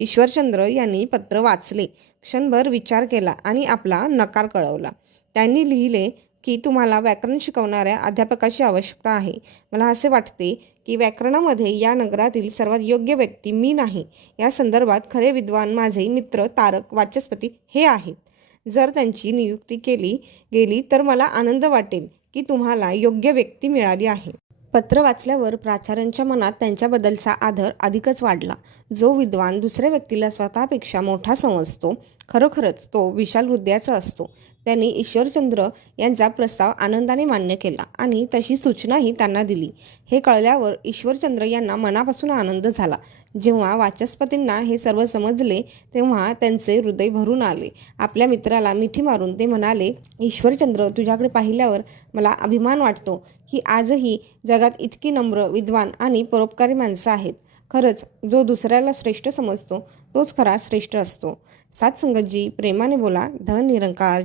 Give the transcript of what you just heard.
ईश्वरचंद्र यांनी पत्र वाचले, क्षणभर विचार केला आणि आपला नकार कळवला. त्यांनी लिहिले की तुम्हाला व्याकरण शिकवणाऱ्या अध्यापकाची आवश्यकता आहे. मला असे वाटते की व्याकरणामध्ये या नगरातील सर्वात योग्य व्यक्ती मी नाही. या संदर्भात खरे विद्वान माझे मित्र तारक वाचस्पती हे आहेत. जर त्यांची नियुक्ती केली गेली तर मला आनंद वाटेल की तुम्हाला योग्य व्यक्ती मिळाली आहे. पत्र वाचल्यावर प्राचार्यांच्या मनात त्यांच्याबद्दलचा आदर अधिकच वाढला. जो विद्वान दुसऱ्या व्यक्तीला स्वतःपेक्षा मोठा समजतो, खरोखरच तो विशाल हृदयाचा असतो. त्यांनी ईश्वरचंद्र यांचा प्रस्ताव आनंदाने मान्य केला आणि तशी सूचनाही त्यांना दिली. हे कळल्यावर ईश्वरचंद्र यांना मनापासून आनंद झाला. जेव्हा वाचस्पतींना हे सर्व समजले तेव्हा त्यांचे हृदय भरून आले. आपल्या मित्राला मिठी मारून ते म्हणाले, ईश्वरचंद्र, तुझ्याकडे पाहिल्यावर मला अभिमान वाटतो की आजही जगात इतकी नम्र, विद्वान आणि परोपकारी माणसं आहेत. खरंच जो दुसऱ्याला श्रेष्ठ समजतो तोच खरा श्रेष्ठ असतो. सात संगतजी, प्रेमाने बोला. धन निरंकार.